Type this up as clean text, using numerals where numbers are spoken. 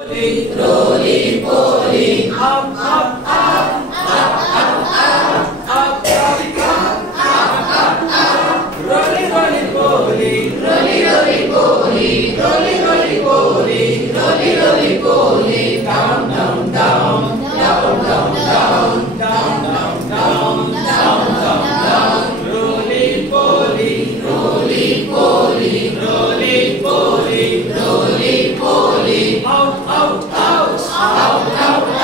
Roly poly, up, up, up, up, up, up, up, up, up, up, up. Roly, roly poly, roly, roly poly, roly, roly poly, roly, roly poly. Down, down, down, down, down, down, down, down, down, down, down, down. Roly poly, roly poly, roly poly, roly poly. Out, out, out, out, out.